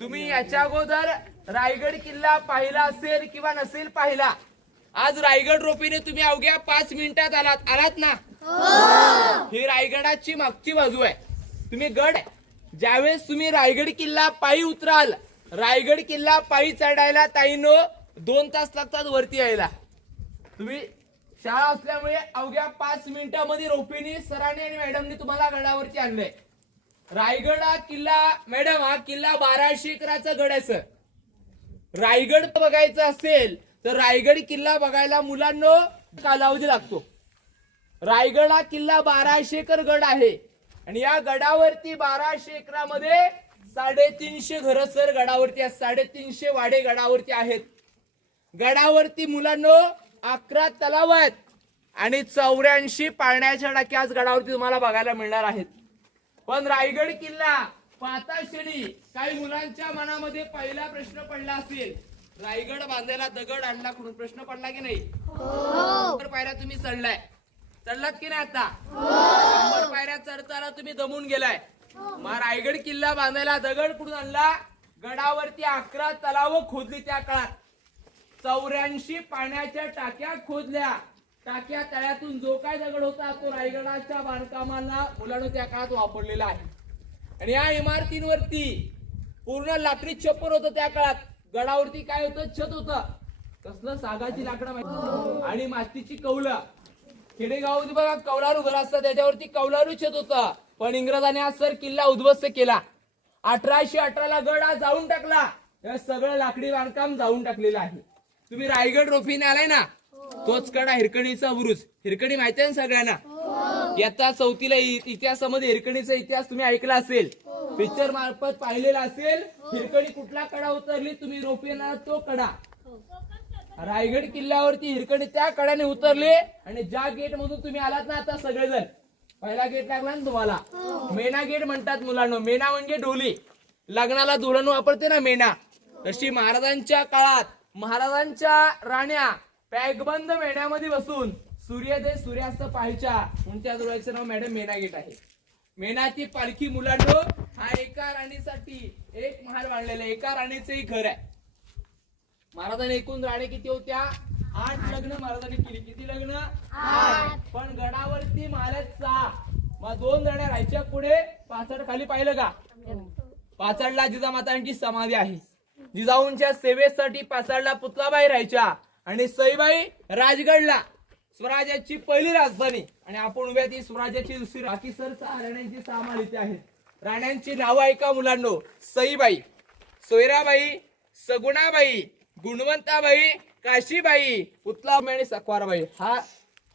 तुम्ही याच्या अगोदर रायगड किल्ला पाहिला असेल किंवा नसेल पाहिला आज रायगड रोपीने तुम्ही अवघ्या पाच मिनिटात आलात. आलात ना? ही. रायगडाची मागची बाजू आहे. तुम्ही गड ज्यावेळेस तुम्ही रायगड किल्ला पायी उतराल रायगड किल्ला पायी चढायला ताईनो दोन तास लागतात वरती यायला. तुम्ही शाळा असल्यामुळे अवघ्या पाच मिनिटांमध्ये रोपीनी सरांनी आणि मॅडमनी तुम्हाला गडावरती आणलंय. रायगड हा किल्ला मॅडम हा किल्ला बाराशे एकराचा गड आहे सर रायगड बघायचं असेल तर रायगड किल्ला बघायला मुलांना कालावधी लागतो. रायगड हा किल्ला बाराशे एकर गड आहे. आणि या गडावरती बाराशे एकरामध्ये साडेतीनशे घरं सर गडावरती आहेत. साडेतीनशे वाडे गडावरती आहेत. गडावरती मुलांना अकरा तलाव आहेत आणि चौऱ्याऐंशी पाळण्याच्या टाक्या आज गडावरती तुम्हाला बघायला मिळणार आहेत. पण रायगड किल्ला पाहता क्षणी काही मुलांच्या मनामध्ये पहिला प्रश्न पडला असेल. रायगड बांधायला दगड आणला कुठून? प्रश्न पडला की नाही? शंभर पायऱ्या तुम्ही चढलाय. चढलात की नाही आता? शंभर पायऱ्या चढताना तुम्ही दमून गेलाय. मग रायगड किल्ला बांधायला दगड कुठून आणला? गडावरती अकरा तलाव खोदली त्या काळात. चौऱ्याऐंशी पाण्याच्या टाक्या खोदल्या. टाक्या तळ्यातून जो काय दगड होता तो रायगडाच्या बांधकामाला मुलांना त्या काळात वापरलेला आहे. आणि या इमारतींवरती पूर्ण लाकडी छप्पर होतं त्या काळात. गडावरती काय होतं? छत होतं. कसलं सागाची लाकडं माहिती? आणि मातीची कौलं. खेडेगावामध्ये बघा कौलारू घर असतं त्याच्यावरती कौलारू छत होतं. पण इंग्रजांनी हा सर किल्ला उद्ध्वस्त केला. अठराशे अठराला गड हा जाऊन टाकला. सगळं लाकडी बांधकाम जाऊन टाकलेलं आहे. तुम्ही रायगड रोफीने आलाय ना? तोच कडा हिरकणीचा बुरुज हिरकणी माहिती आहे ना सगळ्यांना? येता चौथीला इ- इतिहासामध्ये हिरकणीचा इतिहास तुम्ही ऐकला असेल. पिक्चर मार्फत पाहिलेला असेल. हिरकणी कुठला कडा उतरली तुम्ही रोपीना तो कडा. रायगड किल्ल्यावरती हिरकणी त्या कड्याने उतरले आणि ज्या गेट मधून तुम्ही आलात ना आता सगळेजण. पहिला गेट लागला ना तुम्हाला? मेना गेट म्हणतात मुलांना. मेना म्हणजे डोली. लग्नाला दुल्हन वापरते ना मेना. तशी महाराजांच्या काळात महाराजांच्या राण्या पॅकबंद मेढ्यामध्ये बसून सूर्योदय सूर्यास्त पाहायच्या. म्हणून त्या नाव मॅडम मेना गेट आहे. मेनाची पालखी मुलांनो हा एका राणीसाठी एक महाल बांधलेला आहे. एका राणीचंही घर आहे. महाराजांनी एकूण राणे किती होत्या? आठ लग्न महाराजांनी केली. किती लग्न? आठ. पण गडावरती महाराज सहा. मग दोन राण्या राहायच्या पुढे पाचड खाली पाहिलं का? पाचडला जिजामातांची समाधी आहे. जिजाऊंच्या सेवेसाठी पाचडला पुतलाबाई राहायच्या. आणि सईबाई राजगडला स्वराज्याची पहिली राजधानी. आणि आपण उभ्या ती स्वराज्याची दुसरी बाकी सर राण्यांची सहा इथे आहे राण्यांची नावं ऐका मुलांनो. सईबाई सोयराबाई सगुणाबाई गुणवंताबाई काशीबाई उत्लाबाई आणि सकवारबाई हा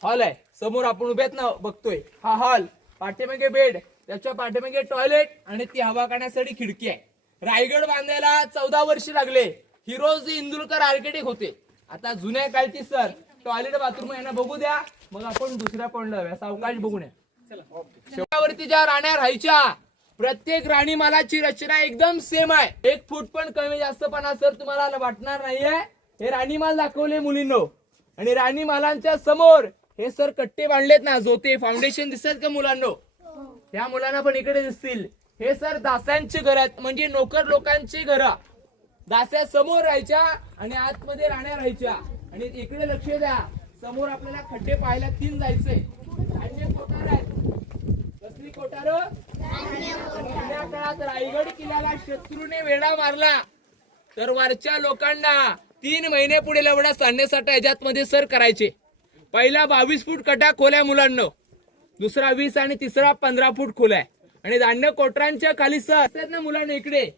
हॉल आहे. समोर आपण उभ्यात ना बघतोय. हा हॉल पाठीमागे बेड त्याच्या पाठीमागे टॉयलेट आणि ती हवा काढण्यासाठी खिडकी आहे. रायगड बांधायला चौदा वर्ष लागले. हिरोजी इंदुरकर आर्किटेक्ट होते. आता जुन्या काळची सर टॉयलेट बाथरूम यांना बघू द्या. मग आपण दुसऱ्या पॉइंटला जाऊया सावकाश बघू शेवटावरती ज्या राण्या राहायच्या प्रत्येक राणी मालाची रचना एकदम सेम आहे. एक फूट पण कमी जास्तपणा सर तुम्हाला वाटणार नाहीये. हे राणीमाल दाखवले मुलींनो. आणि राणी मालांच्या समोर हे सर कट्टे बांधलेत ना जोते फाउंडेशन दिसतात का मुलांनो? ह्या मुलांना पण इकडे दिसतील. हे सर दासांचे घर आहेत म्हणजे नोकर लोकांची घर. दास्या समोर राहायच्या आणि आतमध्ये राण्या राहायच्या. आणि इकडे लक्ष द्या. समोर आपल्याला खड्डे पाहायला तीन जायचंय धान्य कोठार आहेत. कसली कोठार? जुन्या काळात रायगड किल्ल्याला शत्रूने वेढा मारला. तर वरच्या लोकांना तीन महिने पुढे एवढा सांडण्यासाठी याच्यात मध्ये सर करायचे. पहिला बावीस फूट कटा खोल्या मुलांना. दुसरा वीस आणि तिसरा पंधरा फूट खोला आहे. आणि धान्य कोटरांच्या खाली सर. असतात ना मुलांना इकडे.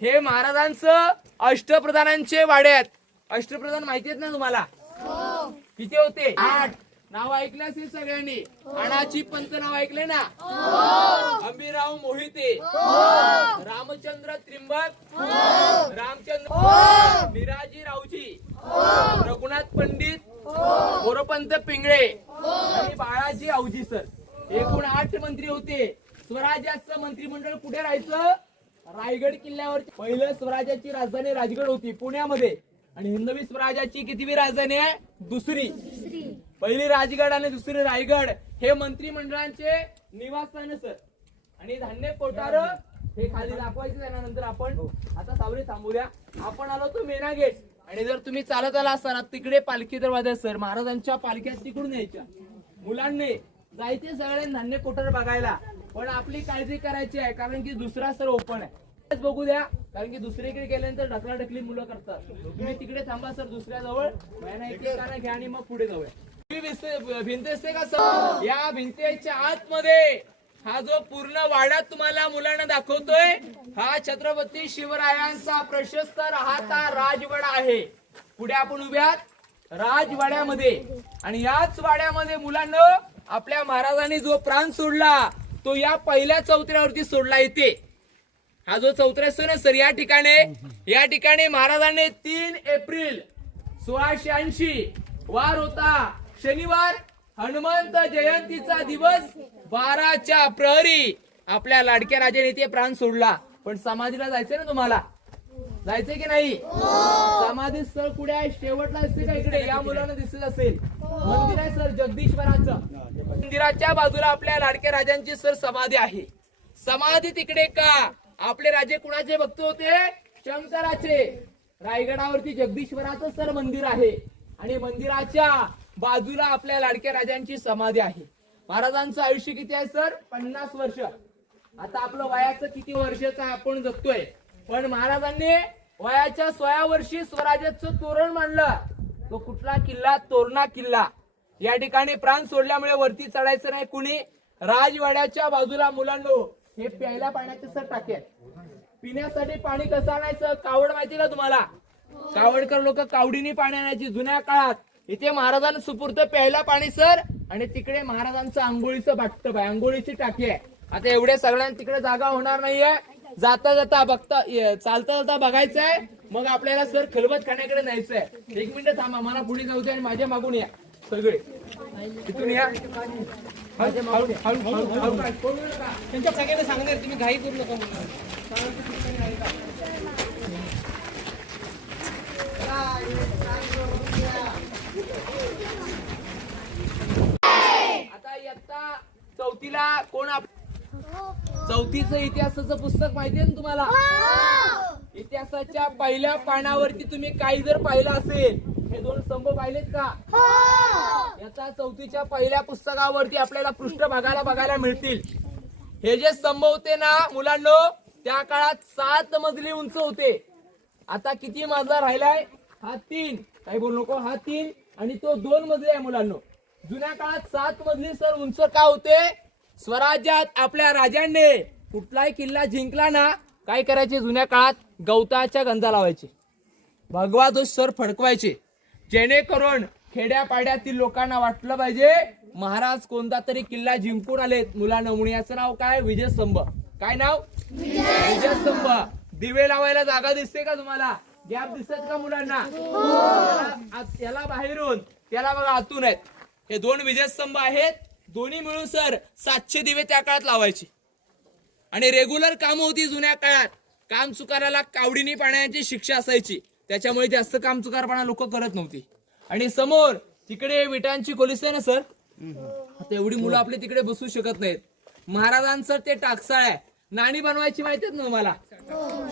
हे महाराजांचं अष्टप्रधानांचे वाडे आहेत. अष्टप्रधान माहिती आहेत ना तुम्हाला? किती होते? आठ. नाव ऐकलं असेल सगळ्यांनी. अणाची पंत नाव ऐकले ना? अंबिराव मोहिते. रामचंद्र त्रिंबक. रामचंद्र मिराजी रावजी. रघुनाथ पंडित. गोरपंत पिंगळे. आणि बाळाजी आवजी सर. एकूण आठ मंत्री होते. स्वराज्याचं मंत्रिमंडळ कुठे राहायचं? रायगड किल्ल्यावर पहिलं स्वराज्याची राजधानी राजगड होती पुण्यामध्ये. आणि हिंदवी स्वराज्याची कितीवी राजधानी आहे? दुसरी. पहिली राजगड आणि दुसरी रायगड. हे मंत्रिमंडळांचे निवासस्थान सर? आणि धान्य कोठार हे खाली दाखवायचं त्यानंतर आपण आता सावली थांबूया. आपण आलो तो मेना गेट. आणि जर तुम्ही चालत आला असताना तिकडे पालखी दरवाजा सर. महाराजांच्या पालख्या तिकडून यायच्या. मुलांनी जायचे सगळे धान्य कोटर बघायला. पण आपली काळजी करायची आहे कारण की दुसरा सर ओपन आहे. बघू द्या कारण की दुसरीकडे गेल्यानंतर ढकला ढकली मुलं करतात. तुम्ही तिकडे थांबा सर दुसऱ्या जवळ. महिना घ्या आणि मग पुढे जाऊया. भिंत भिंत असते का सर? या भिंतीच्या आतमध्ये हा जो पूर्ण वाडा तुम्हाला मुलांना दाखवतोय हा छत्रपती शिवरायांचा प्रशस्त राहता राजवाडा आहे. पुढे आपण उभ्यात राजवाड्यामध्ये. आणि याच वाड्यामध्ये मुलांना आपल्या महाराजांनी जो प्राण सोडला तो या पहिल्या चौथऱ्यावरती सोडला येते हा जो चौथरा असतो ना सर या ठिकाणी या ठिकाणी महाराजांनी तीन एप्रिल सोळाशे ऐंशी वार होता. शनिवार हनुमंत जयंतीचा दिवस बाराच्या प्रहरी आपल्या लाडक्या राजाने ते प्राण सोडला. पण समाधीला जायचंय ना तुम्हाला? जायचंय की नाही? समाधी स्थळ कुठे आहे? शेवटला असते का इकडे? या मुलांना दिसत असेल. मंदिर आहे सर जगदीश्वराचं. मंदिराच्या बाजूला आपल्या लाडक्या राजांची सर समाधी आहे. समाधी तिकडे का? आपले राजे कुणाचे भक्त होते शंकराचे. रायगडावरती जगदीश्वराचं सर मंदिर आहे. आणि मंदिराच्या बाजूला आपल्या लाडक्या राजांची समाधी आहे. महाराजांचं आयुष्य किती आहे सर? पन्नास वर्ष. आता आपलं वयाचं किती वर्षाचं आपण जगतोय? पण महाराजांनी वयाच्या सोळा वर्षी स्वराज्याचं तोरण मांडलं. तो कुठला किल्ला? तोरणा किल्ला. या ठिकाणी प्राण सोडल्यामुळे वरती चढायचं नाही कुणी. राजवाड्याच्या बाजूला मुलांनो हे प्यायला पाण्याचे सर टाके पिण्यासाठी पाणी कसं आणायचं? कावड माहिती का तुम्हाला? कावडकर लोक कावडीने पाणी आणायची जुन्या काळात. इथे महाराजांना सुपूर्त प्यायला पाणी सर. आणि तिकडे महाराजांचं आंघोळीचं बाटत आंघोळीची टाकी आहे. आता एवढ्या सगळ्यांना तिकडे जागा होणार नाहीये. जाता जाता बघता चालता जाता बघायचंय. मग आपल्याला सर खलबत खाण्याकडे न्यायचंय. एक मिनिट थांबा मला पुढे जाऊ दे आणि माझ्या मागून या. सगळे. तिथून या. त्यांच्या सगळ्यांना सांगणार तुम्ही घाई करू नका आता इयत्ता चौथीला कोण आप- चौथीचं इतिहासाचं पुस्तक माहितीये ना तुम्हाला? इतिहासाच्या पहिल्या पानावरती तुम्ही काही जर पाहिलं असेल हे दोन स्तंभ पाहिलेत का? याचा चौथीच्या पहिल्या पुस्तकावरती आपल्याला पृष्ठभागाला बघायला मिळतील. हे जे स्तंभ होते ना मुलांनो त्या काळात सात मजली उंच होते. आता किती मजला राहिलाय? हा तीन. काही बोलू नको हा तीन आणि तो दोन मजली आहे मुलांनो. जुन्या काळात सात मजली सर उंच का होते? स्वराज्यात आपल्या राजांनी कुठलाही किल्ला जिंकला ना काय करायचे जुन्या काळात? गवताच्या गंजा लावायचे. भगवा ध्वज सर फडकवायचे. जेणेकरून खेड्यापाड्यातील लोकांना वाटलं पाहिजे महाराज कोणता तरी किल्ला जिंकून आलेत. मुलांना म्हणून याचं नाव काय? विजयस्तंभ. काय नाव? विजयस्तंभ. दिवे लावायला जागा दिसते का तुम्हाला? गॅप दिसत का मुलांना? याला- आत- याला बाहेरून त्याला बघा आतून आहेत. हे दोन विजयस्तंभ आहेत. दोन्ही मिळून सर सातशे दिवे त्या काळात लावायचे. आणि रेग्युलर काम होती जुन्या काळात. काम चुकाराला कावडीने पाण्याची शिक्षा असायची. त्याच्यामुळे जास्त काम चुकारपणा लोक करत नव्हती. आणि समोर तिकडे विटांची खोलीस आहे ना सर? आता एवढी मुलं आपले तिकडे बसू शकत नाहीत. महाराजांचं ते टाकसाळ आहे. नाणी बनवायची माहिती ना मला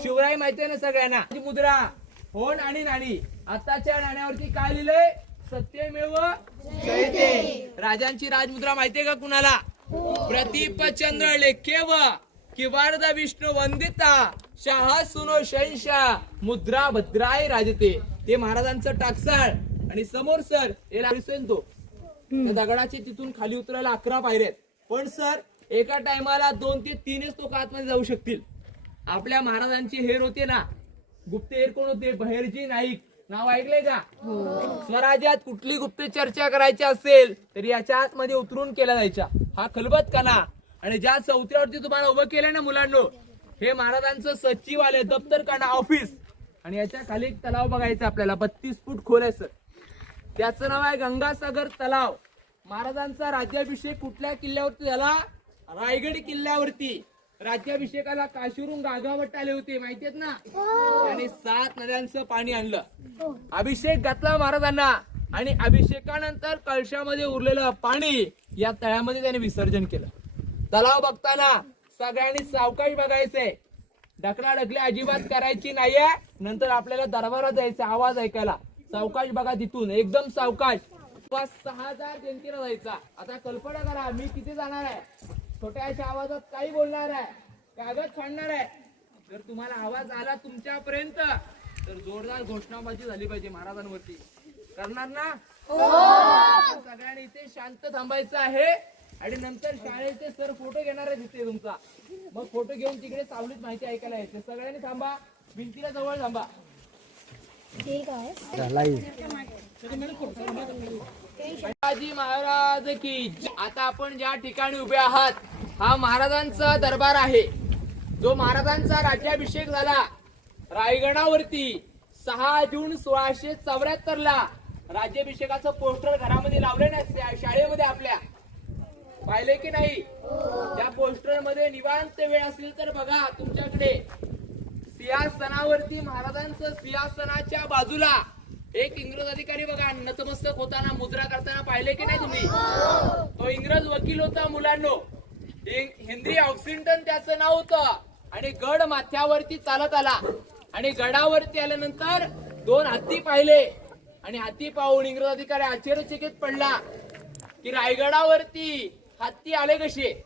शिवराई माहिती आहे ना सगळ्यांना? ती मुद्रा होण आणि नाणी. आताच्या नाण्यावरती काय लिहिलंय? सत्यमेव जयते राजांची राजमुद्रा माहितीये का कुणाला? प्रदीप चंद्र लेखेव किवार्द विष्णू वंदिता शाह सुनो शंशा मुद्रा भद्राय राजते. ते महाराजांचं टाकसाळ आणि समोर सर तो दगडाचे तिथून खाली उतरायला अकरा पायऱ्या पण सर एका टायमाला दोन ते तीनच तो आतमध्ये जाऊ शकतील. आपल्या महाराजांची हेर होते ना. गुप्तहेर कोण होते? बहेरजी नाईक. नाव ऐकले का? स्वराज्यात कुठली गुप्त चर्चा करायची असेल तर याच्या आतमध्ये उतरून केला जायच्या हा खलबत कणा आणि ज्या चौथऱ्यावरती तुम्हाला उभं केलंय ना मुलांनो हे महाराजांचं सचिवालय दप्तर काना ऑफिस. आणि याच्या खाली एक तलाव बघायचा आपल्याला. बत्तीस फूट खोल आहे सर. त्याचं नाव आहे गंगासागर तलाव. महाराजांचा राज्याभिषेक कुठल्या किल्ल्यावरती झाला? रायगड किल्ल्यावरती. राज्याभिषेकाला काशीवरून गागावट आले होते माहितीयेत ना? त्याने सात नद्यांचं पाणी आणलं. अभिषेक घातला महाराजांना. आणि अभिषेकानंतर कळशामध्ये उरलेलं पाणी या तळ्यामध्ये त्याने विसर्जन केलं. तलाव बघताना सगळ्यांनी सावकाश बघायचंय ढकला ढकली अजिबात करायची नाहीये. नंतर आपल्याला दरबारात जायचं आवाज ऐकायला. सावकाश बघा तिथून. एकदम सावकाश. पाच सहा हजार जयंतीला जायचा आता कल्पना करा मी किती जाणार आहे? छोट्याशा आवाजात काही बोलणार आहे. कागद फाडणार आहे. जर तुम्हाला आवाज आला तुमच्यापर्यंत तर जोरदार घोषणाबाजी झाली पाहिजे महाराजांवरती. करणार ना? सगळ्यांनी इथे शांत थांबायचं आहे. आणि नंतर शाळेचे सर फोटो घेणार आहे तिथे तुमचा. मग फोटो घेऊन तिकडे सावलीत माहिती ऐकायला यायचे. सगळ्यांनी थांबा. भिंतीला जवळ थांबा. शिवाजी महाराज की आता आपण ज्या ठिकाणी उभे आहात हा महाराजांचा दरबार आहे. जो महाराजांचा राज्याभिषेक झाला रायगडावरती सहा जून सोळाशे चौऱ्याहत्तर ला राज्याभिषेकाचं पोस्टर घरामध्ये लावले नाही शाळेमध्ये आपल्या. पाहिले की नाही? त्या पोस्टरमध्ये निवांत वेळ असेल तर बघा तुमच्याकडे. सिंहासनावरती महाराजांचं सिंहासनाच्या बाजूला एक इंग्रज अधिकारी बघा नतमस्तक होताना मुद्रा करताना पाहिले की नाही तुम्ही? तो इंग्रज वकील होता मुलांनो. हिं- हेनरी ऑक्सिंटन त्याचं नाव होतं. आणि गड माथ्यावरती चालत आला. आणि गडावरती आल्यानंतर दोन हत्ती पाहिले. आणि हत्ती पाहून इंग्रज अधिकारी आश्चर्यचकित पडला की रायगडावरती हत्ती आले कसे?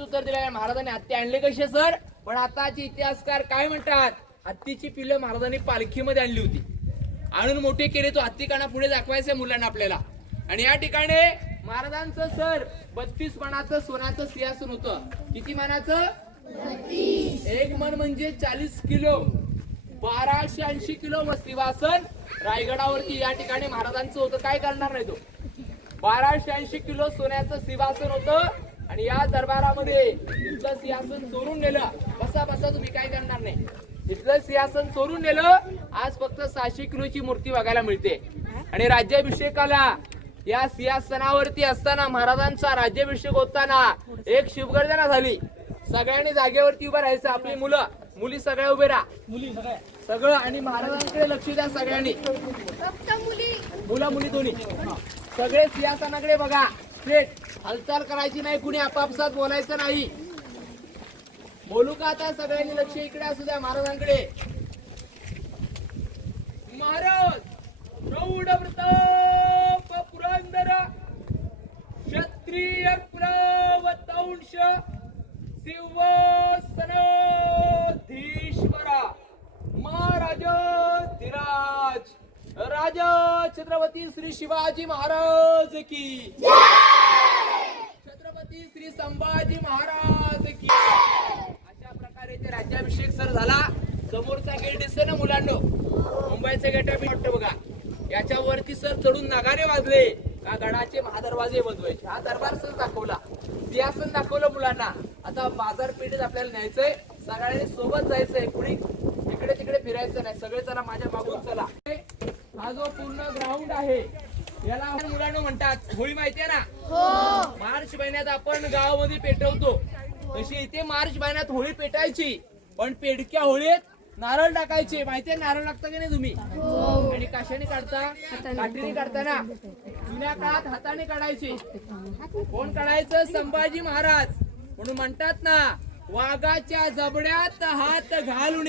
उत्तर दिले महाराजांनी हत्ती आणले कसे सर? पण आताचे इतिहासकार काय म्हणतात? हत्तीची पिल्लं महाराजांनी पालखीमध्ये आणली होती. आणून मोठे केले तो हत्तीकाना पुढे दाखवायचे मुलांना आपल्याला. आणि या ठिकाणी महाराजांचं सर बत्तीस मनाचं सोन्याचं सिंहासन होतं. किती मानाचं? एक मन म्हणजे चाळीस किलो. बाराशे ऐंशी किलो व सिंहासन रायगडावरती. या ठिकाणी महाराजांचं होतं. काय करणार नाही तो? बाराशे ऐंशी किलो सोन्याचं सिंहासन होतं. आणि या दरबारामध्ये इथलं सिंहासन चोरून नेलं. बसा बसा तुम्ही काय करणार नाही. इथलं सिंहासन चोरून नेलं आज फक्त सहाशे किलोची मूर्ती बघायला मिळते. आणि राज्याभिषेकाला या सिंहासनावरती असताना महाराजांचा राज्याभिषेक होताना एक शिवगर्जना झाली. सगळ्यांनी जागेवरती उभं राहायचं आपली मुलं मुली सगळ्या उभे राहा. सगळं आणि महाराजांकडे लक्ष द्या सगळ्यांनी. मुलं. मुली दोन्ही. सगळे सिंहासनाकडे बघा. स्ट्रेट हालचाल करायची नाही कुणी आपापसात बोलायचं नाही. बोलू का आता सगळ्यांनी लक्ष इकडे असू द्या महाराजांकडे? महाराज प्रौढ प्रताप पुरंदर क्षत्रिय प्रवतंश महाराज धीराज राजा छत्रपती श्री शिवाजी महाराज की छत्रपती श्री संभाजी महाराज की अशा प्रकारे राज्याभिषेक सर झाला. समोरचा गेट दिसतोय ना मुलांना? मुंबईचा गेट वाटतं बघा. याच्यावरती सर चढून नगारे वाजले. का गडाचे महादरवाजे बंदवायचे हा दरबार सर दाखवला. सिंहासन दाखवलं मुलांना. आता बाजारपेठेत आपल्याला न्यायचंय. सगळ्यांनी सोबत जायचंय. कुणी इकडे तिकडे फिरायचं नाही. सगळे चला माझ्या मागून चला. हा जो पूर्ण ग्राउंड आहे याला आपण मुलांना म्हणतात. होळी माहितीये ना? मार्च महिन्यात आपण गावामध्ये पेटवतो. तशी इथे मार्च महिन्यात होळी पेटायची. पण पेडक्या होळीत नारळ टाकायचे. माहितीये नारळ टाकता की नाही तुम्ही? आणि कशाने काढता? काठीने काढता ना? जुन्या काळात हाताने काढायचे. कोण काढायचं? संभाजी महाराज. म्हणून म्हणतात ना वाघाच्या जबड्यात हात घालून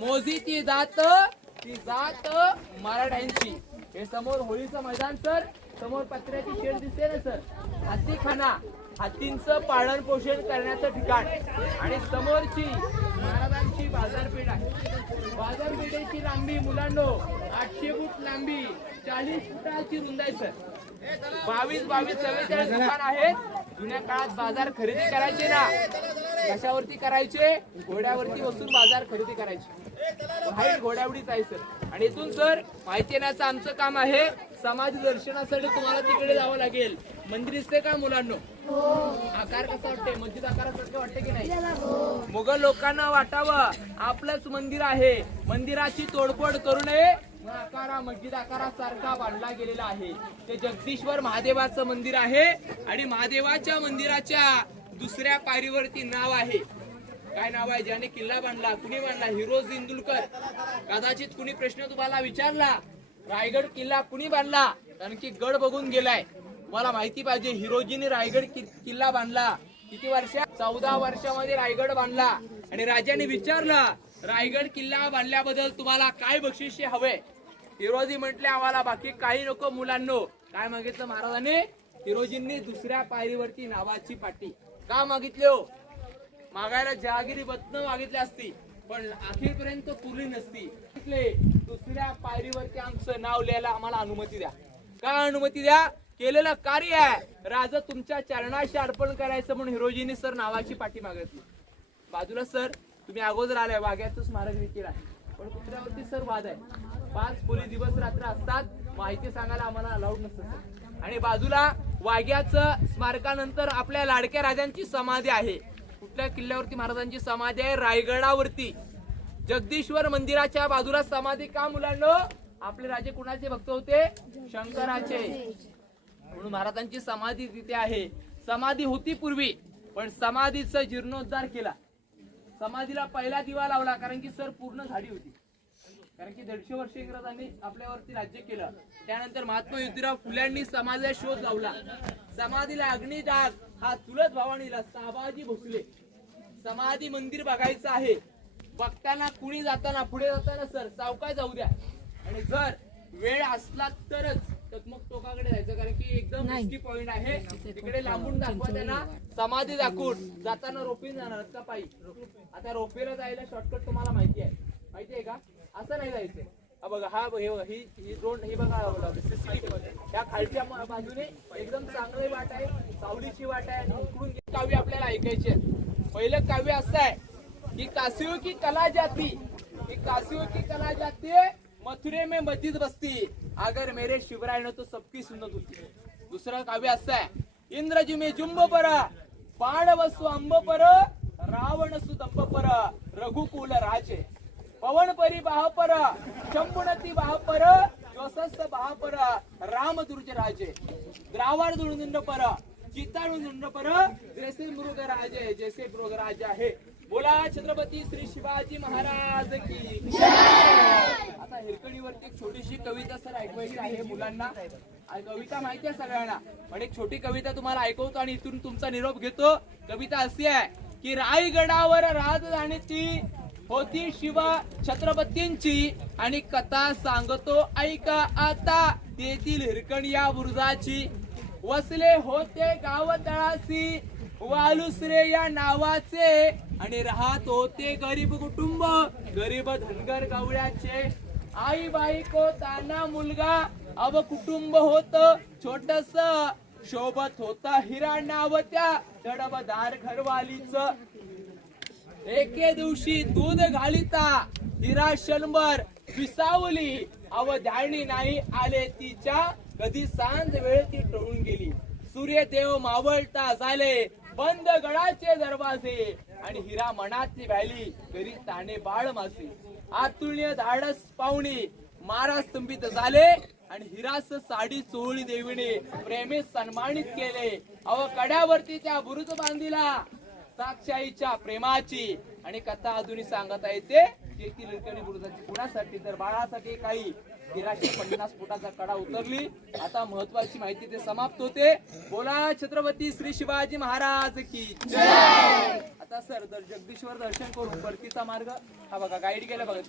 मोजी ती जात ती जात मराठ्यांची. हे समोर होळीचं मैदान सर. समोर पत्र्याची शेड दिसते ना सर हत्तीखाना हत्तींचं पालन पोषण करण्याचं ठिकाण. आणि समोरची महाराजांची बाजारपेठ आहे. बाजारपेठेची लांबी मुलांनो आठशे फूट लांबी चाळीस फुटाची रुंदाय सर. बावीस बावीस चव्वेचाळीस दुकान आहेत. जुन्या काळात बाजार खरेदी करायचे ना. कशावरती करायचे? घोड्यावरती बसून बाजार खरेदी करायचे. बाहेर घोड्यावडीच आहे सर. आणि इथून सर माहिती येण्याचं आमचं काम आहे. समाज दर्शनासाठी तुम्हाला तिकडे जावं लागेल. मंदिर दिसते का मुलांना? आकार कसा वाटते मस्जिद आकारासारखं वाटते की नाही? मुघल लोकांना वाटावं आपलंच मंदिर आहे. मंदिराची तोडफोड करू नये. आकारा मस्जिद आकारासारखा बांधला गेलेला आहे. ते जगदीश्वर महादेवाचं मंदिर आहे आणि महादेवाच्या मंदिराच्या दुसऱ्या पायरीवरती नाव आहे. काय नाव आहे? ज्याने किल्ला बांधला कुणी बांधला? हिरोज इंदुलकर कदाचित कुणी प्रश्न तुम्हाला विचारला रायगड किल्ला कुणी बांधला? कारण की गड बघून गेलाय. मला माहिती पाहिजे हिरोजीने रायगड किल्ला बांधला. किती वर्ष चौदा वर्षामध्ये रायगड बांधला. आणि राजाने विचारलं रायगड किल्ला बांधल्याबद्दल तुम्हाला काय बक्षिसे हवे? हिरोजी म्हटले आम्हाला बाकी काही नको मुलांनो. काय मागितलं महाराजांनी? हिरोजींनी दुसऱ्या पायरीवरती नावाची पाटी. का मागितले हो? मागायला जहागिरी बदन मागितली असती पण अखेरपर्यंत पुरली नसती. दुसऱ्या पायरीवरती आमचं नाव लिहायला आम्हाला अनुमती द्या. का अनुमती द्या? केलेलं कार्य आहे. राजा तुमच्या चरणाशी अर्पण करायचं म्हणून हिरोजीने सर नावाची पाठी मागितली. बाजूला सर तुम्ही अगोदर आलाय वाघ्याचं स्मारक देखील आहे. पण कुत्र्यावरती सर वाद आहे. पाच पोलीस दिवस रात्र असतात माहिती सांगायला आम्हाला अलाउड नसतं आणि बाजूला वाघ्याचं स्मारकानंतर आपल्या लाडक्या राजांची समाधी आहे. कुठल्या किल्ल्यावरती महाराजांची समाधी आहे? रायगडावरती. जगदीश्वर मंदिराच्या बाजूला समाधी का मुलांनो? आपले राजे कुणाचे? भक्त होते? शंकराचे. म्हणून महाराजांची समाधी तिथे आहे. समाधी होती पूर्वी पण समाधीचा जीर्णोद्धार केला. समाधीला पहिला दिवा लावला कारण की सर पूर्ण झाडी होती. कारण की दीडशे वर्ष इंग्रजांनी आपल्यावरती राज्य केलं. त्यानंतर महात्मा ज्योतिराव फुल्यांनी समाधीला शोध लावला. समाधीला अग्निदाग हा चुलत भावानीला साबाजी भोसले. समाधी मंदिर बघायचं आहे. बघताना कुणी जाताना पुढे जाताना सर सावकाय जाऊ द्या. आणि जर वेळ असला तरच टकमक टोकाकडे जायचं कारण की एकदम रिस्की पॉइंट आहे. तिकडे लांबून दाखवा त्यांना. समाधी दाखवून. जाताना रोपीन जाणार का पायी? आता रोपेला जायला शॉर्टकट तुम्हाला माहिती आहे. माहिती आहे का? असं नाही जायचं हा बघा हा हे बघा, ही ही ड्रोन ही बघा सीसीटीव्ही त्या खालच्या बाजूने एकदम चांगली वाट आहे. सावलीची वाट आहे. आणि इकडून काव्य आपल्याला ऐकायचे. पहिलं काव्य असं आहे कि काशियों की कला जाती. कि काशियों की कला जाती मथुरे में मस्जिद बसती। अगर मेरे शिवराय ने तो सबकी सुनत होती दुसरं काव्य असं आहे इंद्रजी में जुंब पर बाण वसु अंब पर रावण सुदंब पर रघुकुल राजे। पवन परी बाह पर शंभुनती बाह पर जोसस बाह पर राम दुर्ज राजे। द्रावण दुर्दंड पर चिताळू दुंड पर जैसे मृग राजे जैसे मृग राजा आहे बोला छत्रपती श्री शिवाजी महाराज की आता हिरकणीवरती एक छोटीशी कविता सर ऐकवायची आहे मुलांना. कविता माहिती आहे सगळ्यांना. पण एक छोटी कविता तुम्हाला ऐकवतो आणि इथून तुमचा निरोप घेतो. कविता अशी आहे की रायगडावर राजधानीची होती शिवा छत्रपतींची आणि कथा सांगतो ऐका आता. तेथील हिरकणी या बुरुजाची. वसले होते गाव तळाशी वालुसरे या नावाचे. आणि राहत होते गरीब कुटुंब. गरीब धनगर गवळ्याचे. आई बायको ताना मुलगा. अव कुटुंब होत छोटस. शोभत होता हिरा नाव त्या दडबदार घरवालीच. एके दिवशी दूध घालिता. हिरा शंभर. विसावली. अव ध्यानी नाही आले तिच्या. कधी सांज वेळ ती टळून गेली. सूर्यदेव मावळता झाले. बंद गडाचे दरवाजे आणि हिरा मनाची व्हॅली घरी ताणे बाळ मासे. आतुल्य धाडस पाहुणे मारा स्तंभित झाले आणि हिरास साडी चोळी देवीने प्रेमे सन्मानित केले. अव कड्यावरती त्या बुरुज बांधिला साक्षाईच्या प्रेमाची. आणि कथा अजूनही सांगत आहे ते तेथील बुरुजाची कुणासाठी? तर बाळासाठी काही. तेराशे पन्नास फुटाचा कडा उतरली. आता महत्वाची माहिती ते समाप्त होते. बोला छत्रपती श्री शिवाजी महाराज की आता सर जगदीश्वर दर्शन करून परतीचा मार्ग. हा बघा गाईड गेला बघा